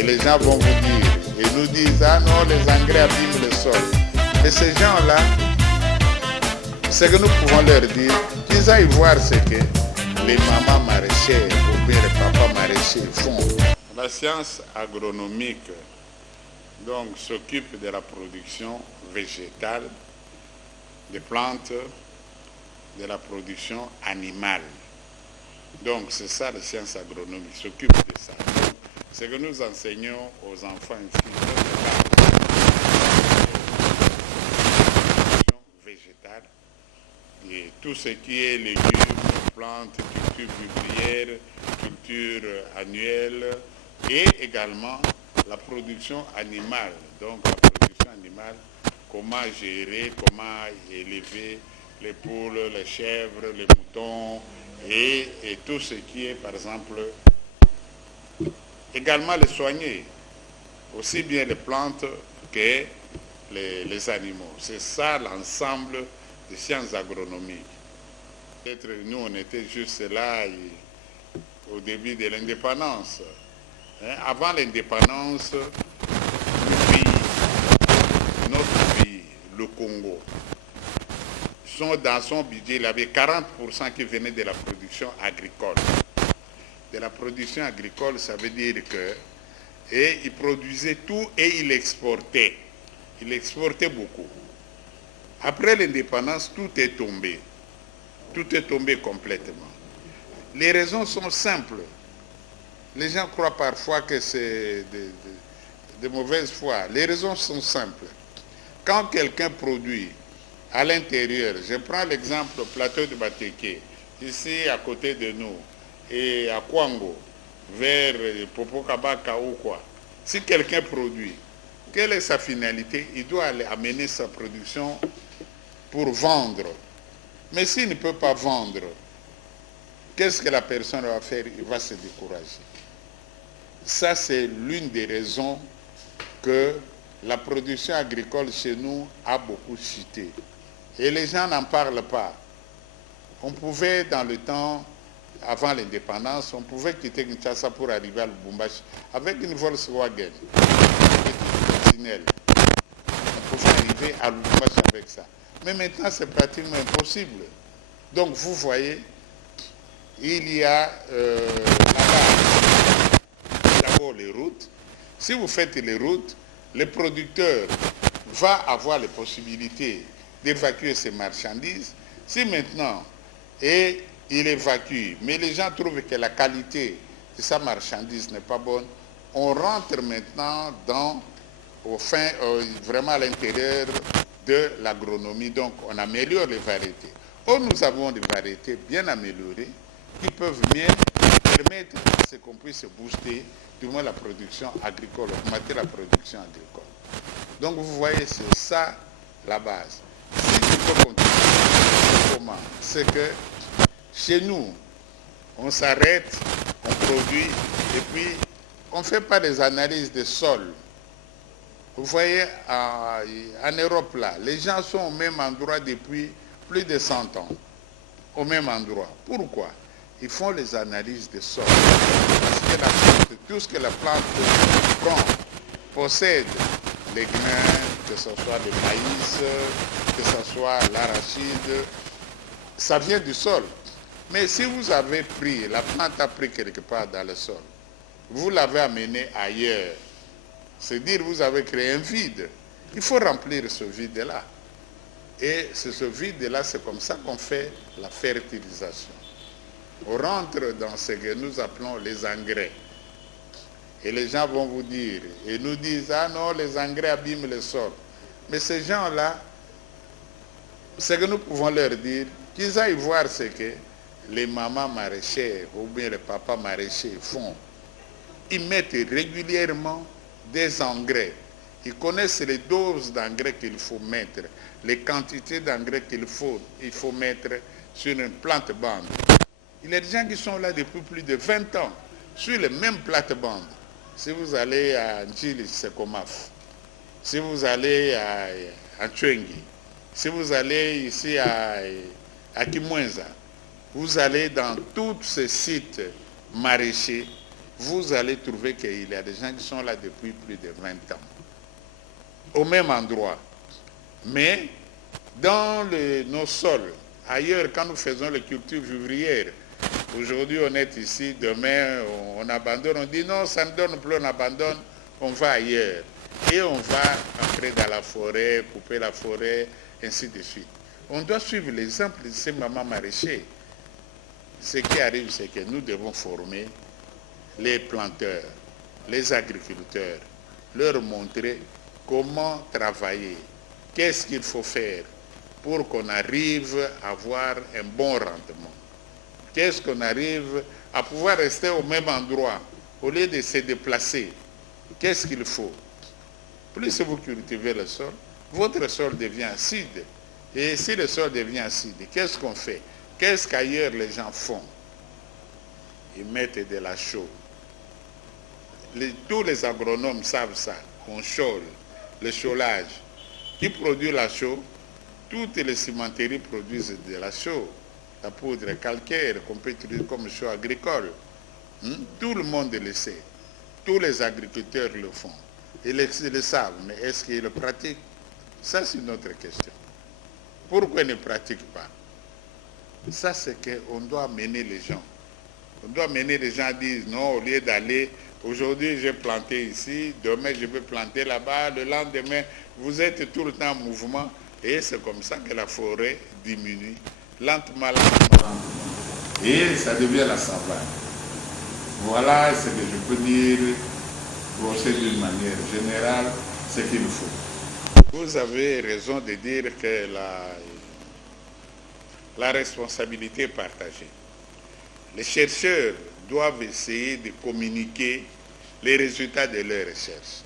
Et les gens vont vous dire, et nous disent, ah non, les engrais abîment le sol. Et ces gens-là, ce que nous pouvons leur dire, qu'ils aillent voir ce que les mamans maraîchères ou bien les papas maraîchers font. La science agronomique donc s'occupe de la production végétale des plantes, de la production animale. Donc c'est ça la science agronomique, s'occupe de ça. Donc, ce que nous enseignons aux enfants et filles, végétale, et tout ce qui est légumes, plantes, culture vivrière, culture annuelle, et également la production animale. Donc la production animale, comment gérer, comment élever les poules, les chèvres, les moutons, et tout ce qui est, par exemple, également les soigner, aussi bien les plantes que les animaux. C'est ça l'ensemble des sciences agronomiques. Peut-être nous, on était juste là au début de l'indépendance. Avant l'indépendance, notre pays, le Congo, dans son budget, il avait 40% qui venait de la production agricole. De la production agricole, ça veut dire que il produisait tout et il exportait. Il exportait beaucoup. Après l'indépendance, tout est tombé. Tout est tombé complètement. Les raisons sont simples. Les gens croient parfois que c'est de mauvaise foi. Les raisons sont simples. Quand quelqu'un produit à l'intérieur, je prends l'exemple plateau de Bateke, ici à côté de nous, et à Kwango, vers Popokabaka ou quoi. Si quelqu'un produit, quelle est sa finalité? Il doit aller amener sa production pour vendre. Mais s'il ne peut pas vendre, qu'est-ce que la personne va faire? Il va se décourager. Ça, c'est l'une des raisons que la production agricole chez nous a beaucoup chuté. Et les gens n'en parlent pas. On pouvait, dans le temps, avant l'indépendance, on pouvait quitter Kinshasa pour arriver à Lubumbashi avec une Volkswagen, une sentinelle. On pouvait arriver à Lubumbashi avec ça. Mais maintenant, c'est pratiquement impossible. Donc, vous voyez, il y a d'abord les routes. Si vous faites les routes, le producteur va avoir les possibilités d'évacuer ses marchandises. Si maintenant, il évacue, mais les gens trouvent que la qualité de sa marchandise n'est pas bonne, on rentre maintenant vraiment à l'intérieur de l'agronomie, donc on améliore les variétés. Or, nous avons des variétés bien améliorées qui peuvent bien permettre à ce qu'on puisse booster du moins la production agricole, augmenter la production agricole. Donc vous voyez, c'est ça la base. Si il faut continuer, comment? C'est que chez nous, on s'arrête, on produit, et puis on ne fait pas des analyses de sol. Vous voyez, en Europe, là, les gens sont au même endroit depuis plus de 100 ans. Au même endroit. Pourquoi? Ils font les analyses de sol. Parce que tout ce que la plante prend, possède, les grains, que ce soit le maïs, que ce soit l'arachide, ça vient du sol. Mais si vous avez pris, la plante a pris quelque part dans le sol, vous l'avez amené ailleurs, c'est dire vous avez créé un vide. Il faut remplir ce vide-là. Et c'est ce vide-là, c'est comme ça qu'on fait la fertilisation. On rentre dans ce que nous appelons les engrais. Et les gens vont vous dire, et nous disent, ah non, les engrais abîment le sol. Mais ces gens-là, ce que nous pouvons leur dire, qu'ils aillent voir ce que les mamans maraîchères ou bien les papas maraîchers font. Ils mettent régulièrement des engrais. Ils connaissent les doses d'engrais qu'il faut mettre, les quantités d'engrais qu'il faut mettre sur une plate-bande. Il y a des gens qui sont là depuis plus de 20 ans, sur les mêmes plates-bandes. Si vous allez à Njili, c'est Komaf. Si vous allez à Tchwengi, si vous allez ici à Kimwenza, vous allez dans tous ces sites maraîchers, vous allez trouver qu'il y a des gens qui sont là depuis plus de 20 ans, au même endroit. Mais dans nos sols, ailleurs, quand nous faisons les cultures vivrières, aujourd'hui on est ici, demain on abandonne, on dit non, ça ne donne plus, on abandonne, on va ailleurs. Et on va entrer dans la forêt, couper la forêt, ainsi de suite. On doit suivre l'exemple de ces mamans maraîchers. Ce qui arrive, c'est que nous devons former les planteurs, les agriculteurs, leur montrer comment travailler, qu'est-ce qu'il faut faire pour qu'on arrive à avoir un bon rendement. Qu'est-ce qu'on arrive à pouvoir rester au même endroit au lieu de se déplacer. Qu'est-ce qu'il faut? Plus vous cultivez le sol, votre sol devient acide. Et si le sol devient acide, qu'est-ce qu'on fait? Qu'est-ce qu'ailleurs les gens font? Ils mettent de la chaux. Tous les agronomes savent ça. On chôle, le cholage. Qui produit la chaux? Toutes les cimenteries produisent de la chaux. La poudre calcaire qu'on peut utiliser comme chaux agricole. Tout le monde le sait. Tous les agriculteurs le font. Ils le savent, mais est-ce qu'ils le pratiquent? Ça, c'est une autre question. Pourquoi ils ne pratiquent pas? Ça, c'est qu'on doit amener les gens. On doit amener les gens à dire non, au lieu d'aller, aujourd'hui j'ai planté ici, demain je vais planter là-bas, le lendemain, vous êtes tout le temps en mouvement, et c'est comme ça que la forêt diminue, lentement, lentement. Et ça devient la savane. Voilà ce que je peux dire, brosser d'une manière générale, ce qu'il faut. Vous avez raison de dire que la responsabilité est partagée. Les chercheurs doivent essayer de communiquer les résultats de leurs recherches.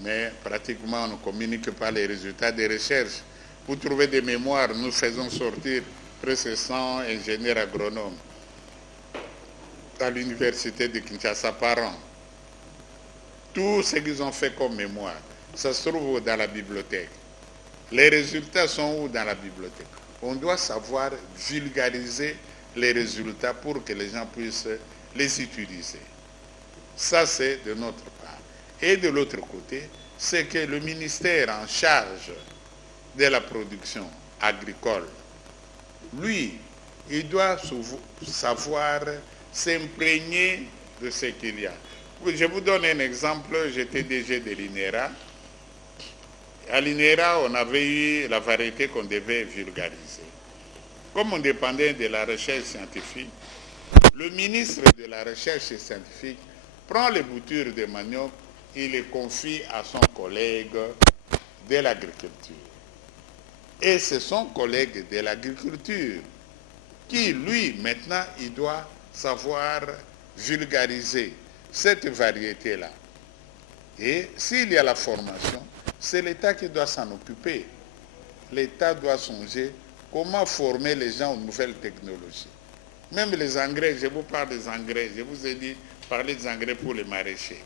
Mais pratiquement, on ne communique pas les résultats des recherches. Vous trouvez des mémoires, nous faisons sortir presque 100 ingénieurs agronomes à l'université de Kinshasa par an. Tout ce qu'ils ont fait comme mémoire, ça se trouve dans la bibliothèque. Les résultats sont où dans la bibliothèque? On doit savoir vulgariser les résultats pour que les gens puissent les utiliser. Ça, c'est de notre part. Et de l'autre côté, c'est que le ministère en charge de la production agricole, lui, il doit savoir s'imprégner de ce qu'il y a. Je vous donne un exemple, j'étais DG de l'INERA. À l'INERA, on avait eu la variété qu'on devait vulgariser. Comme on dépendait de la recherche scientifique, le ministre de la recherche scientifique prend les boutures de manioc et les confie à son collègue de l'agriculture. Et c'est son collègue de l'agriculture qui, lui, maintenant, il doit savoir vulgariser cette variété-là. Et s'il y a la formation, c'est l'État qui doit s'en occuper. L'État doit songer comment former les gens aux nouvelles technologies. Même les engrais, je vous parle des engrais, je vous ai dit, parler des engrais pour les maraîchers.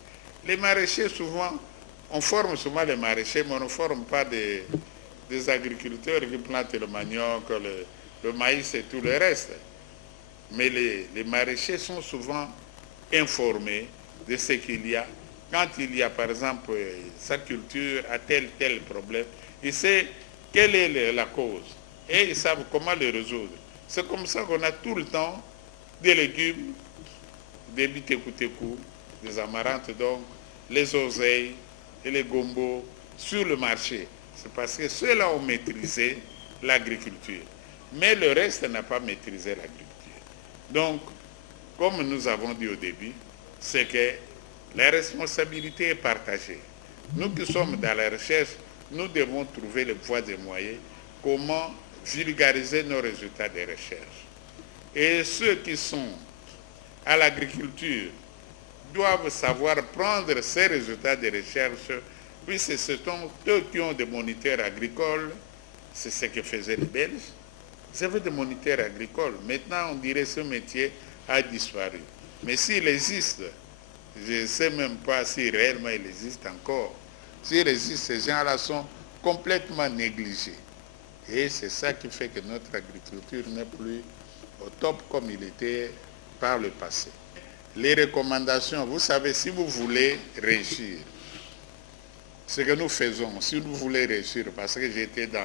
Les maraîchers, souvent, on forme souvent les maraîchers, mais on ne forme pas des agriculteurs qui plantent le manioc, le maïs et tout le reste. Mais les maraîchers sont souvent informés de ce qu'il y a. Quand il y a, par exemple, sa culture a tel problème, il sait quelle est la cause et ils savent comment le résoudre. C'est comme ça qu'on a tout le temps des légumes, des bitekoutekou, des amarantes, donc les oseilles et les gombos sur le marché. C'est parce que ceux-là ont maîtrisé l'agriculture. Mais le reste n'a pas maîtrisé l'agriculture. Donc, comme nous avons dit au début, c'est que la responsabilité est partagée. Nous qui sommes dans la recherche, nous devons trouver les voies et moyens comment vulgariser nos résultats de recherche. Et ceux qui sont à l'agriculture doivent savoir prendre ces résultats de recherche, puisque ce sont eux qui ont des moniteurs agricoles, c'est ce que faisaient les Belges. Ils avaient des moniteurs agricoles. Maintenant, on dirait que ce métier a disparu. Mais s'il existe, je ne sais même pas si réellement il existe encore. S'il existe, ces gens-là sont complètement négligés. Et c'est ça qui fait que notre agriculture n'est plus au top comme il était par le passé. les recommandations, vous savez, si vous voulez réussir, ce que nous faisons, si vous voulez réussir, parce que j'étais dans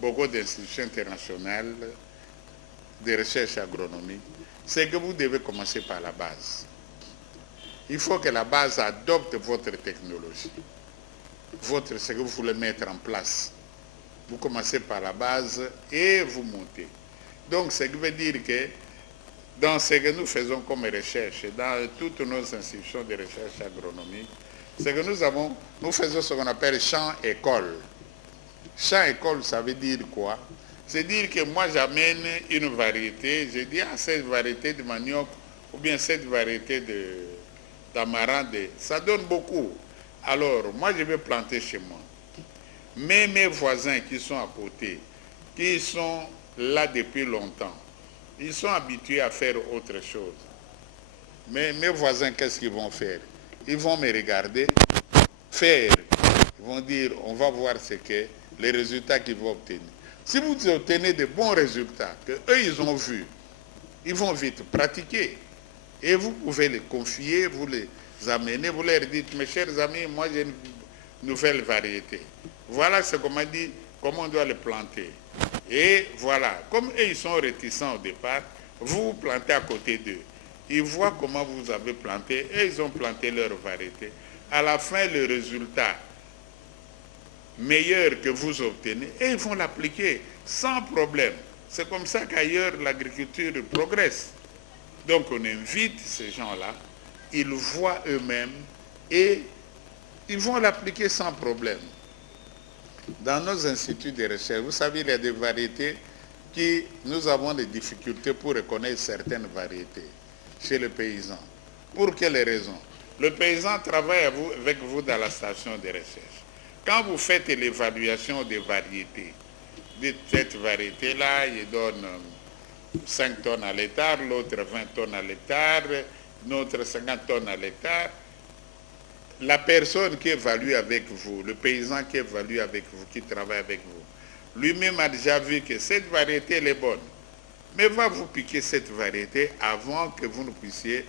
beaucoup d'institutions internationales de recherche agronomique, c'est que vous devez commencer par la base. Il faut que la base adopte votre technologie, ce que vous voulez mettre en place. Vous commencez par la base et vous montez. Donc, ce qui veut dire que dans ce que nous faisons comme recherche, dans toutes nos institutions de recherche agronomique, c'est que nous faisons ce qu'on appelle champ-école. Champ-école, ça veut dire quoi? C'est dire que moi j'amène une variété, je dis cette variété de manioc ou bien cette variété d'amarante, ça donne beaucoup. Alors, moi je vais planter chez moi. Mais mes voisins qui sont à côté, qui sont là depuis longtemps, ils sont habitués à faire autre chose. Mais mes voisins, qu'est-ce qu'ils vont faire? Ils vont me regarder, faire. Ils vont dire, on va voir ce que les résultats qu'ils vont obtenir. Si vous obtenez de bons résultats, que eux ils ont vus, ils vont vite pratiquer. Et vous pouvez les confier, vous les amener, vous leur dites, mes chers amis, moi j'ai une nouvelle variété. Voilà ce qu'on m'a dit, comment on doit les planter. Et voilà, comme eux ils sont réticents au départ, vous plantez à côté d'eux. Ils voient comment vous avez planté et ils ont planté leur variété. À la fin, le résultat meilleur que vous obtenez, et ils vont l'appliquer sans problème. C'est comme ça qu'ailleurs l'agriculture progresse. Donc on invite ces gens-là, ils voient eux-mêmes et ils vont l'appliquer sans problème. Dans nos instituts de recherche, vous savez, il y a des variétés qui, nous avons des difficultés pour reconnaître certaines variétés chez le paysan. Pour quelles raisons? Le paysan travaille avec vous dans la station de recherche. Quand vous faites l'évaluation des variétés, de cette variété-là, il donne 5 tonnes à l'hectare, l'autre 20 tonnes à l'hectare, l'autre 50 tonnes à l'hectare. La personne qui évalue avec vous, le paysan qui évalue avec vous, qui travaille avec vous, lui-même a déjà vu que cette variété elle est bonne, mais va vous piquer cette variété avant que vous ne puissiez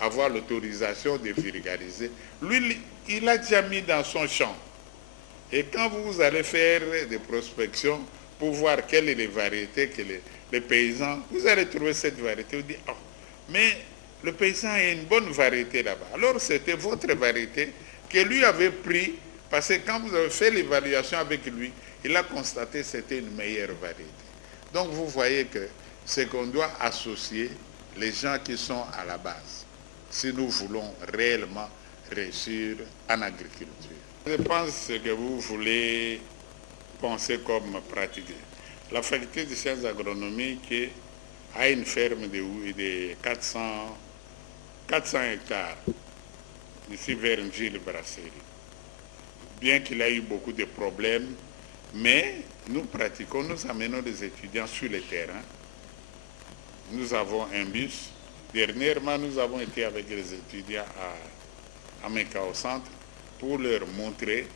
avoir l'autorisation de vulgariser. Lui, il a déjà mis dans son champ. Et quand vous allez faire des prospections pour voir quelles sont les variétés que les paysans, vous allez trouver cette variété, vous dites, oh, mais le paysan a une bonne variété là-bas. Alors c'était votre variété que lui avait pris, parce que quand vous avez fait l'évaluation avec lui, il a constaté que c'était une meilleure variété. Donc vous voyez que c'est qu'on doit associer les gens qui sont à la base, si nous voulons réellement réussir en agriculture. Je pense que vous voulez penser comme pratiquer. La faculté de sciences agronomiques a une ferme de 400 hectares, ici vers Gilles-Brasserie. Bien qu'il ait eu beaucoup de problèmes, mais nous pratiquons, nous amenons des étudiants sur le terrain. Nous avons un bus. Dernièrement, nous avons été avec les étudiants à Meka au centre pour leur montrer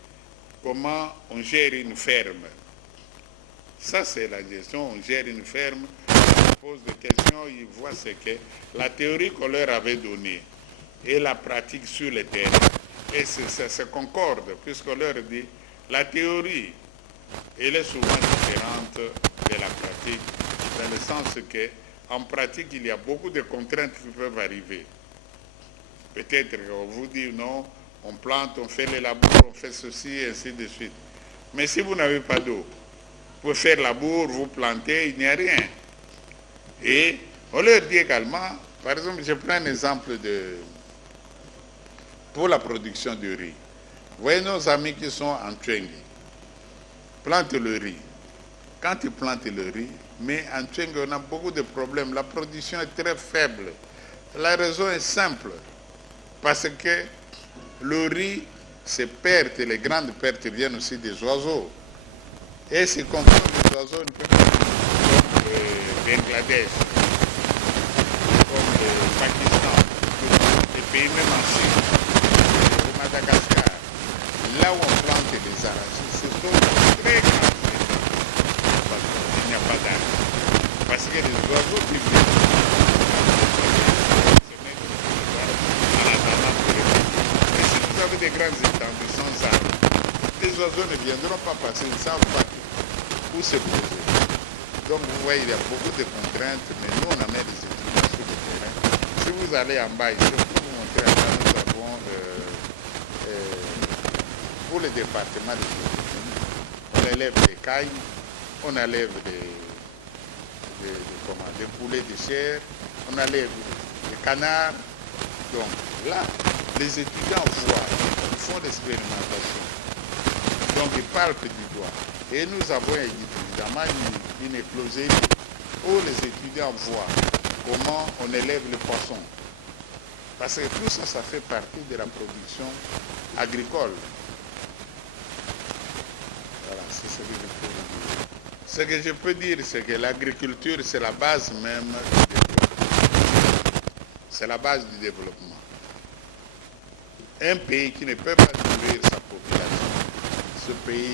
comment on gère une ferme. Ça, c'est la gestion. On gère une ferme, on pose des questions, ils voient ce que la théorie qu'on leur avait donnée et la pratique sur le terrain. Et ça se concorde, puisqu'on leur dit la théorie, elle est souvent différente de la pratique, dans le sens qu'en pratique, il y a beaucoup de contraintes qui peuvent arriver. Peut-être qu'on vous dit non, on plante, on fait les labours, on fait ceci, et ainsi de suite. Mais si vous n'avez pas d'eau, pour faire labour, vous plantez, il n'y a rien. Et on leur dit également, par exemple, je prends un exemple pour la production de riz. Vous voyez nos amis qui sont en Tchengi, plantent le riz. Quand ils plantent le riz, mais en Tchengi, on a beaucoup de problèmes. La production est très faible. La raison est simple. Parce que le riz, ses pertes, les grandes pertes viennent aussi des oiseaux. Et c'est comme ça que les oiseaux ne peuvent pas comme le Bangladesh, comme le Pakistan, les pays même en Chine, au Madagascar, là où on plante des arachides, ce sont très grands. Il n'y a pas d'arbres. Parce que les oiseaux qui viennent se mettent des grandes étendues sans arbres. Les oiseaux ne viendront pas passer, ils ne savent pas où se poser. Donc vous voyez, il y a beaucoup de contraintes, mais nous on amène des étudiants sur le terrain. Si vous allez en bas ici, on peut vous montrer en bas, nous avons pour le département de Chirurgie, on élève des cailles, on élève des poulets de chair, on élève des canards. Donc là, les étudiants voient, ils font l'expérimentation. Donc ils palpent du doigt. Et nous avons évidemment une éclosée où les étudiants voient comment on élève le poisson. Parce que tout ça, ça fait partie de la production agricole. Voilà, c'est ce que je peux dire. Ce que je peux dire, c'est que l'agriculture, c'est la base même du développement. C'est la base du développement. Un pays qui ne peut pas nourrir sa population, ce pays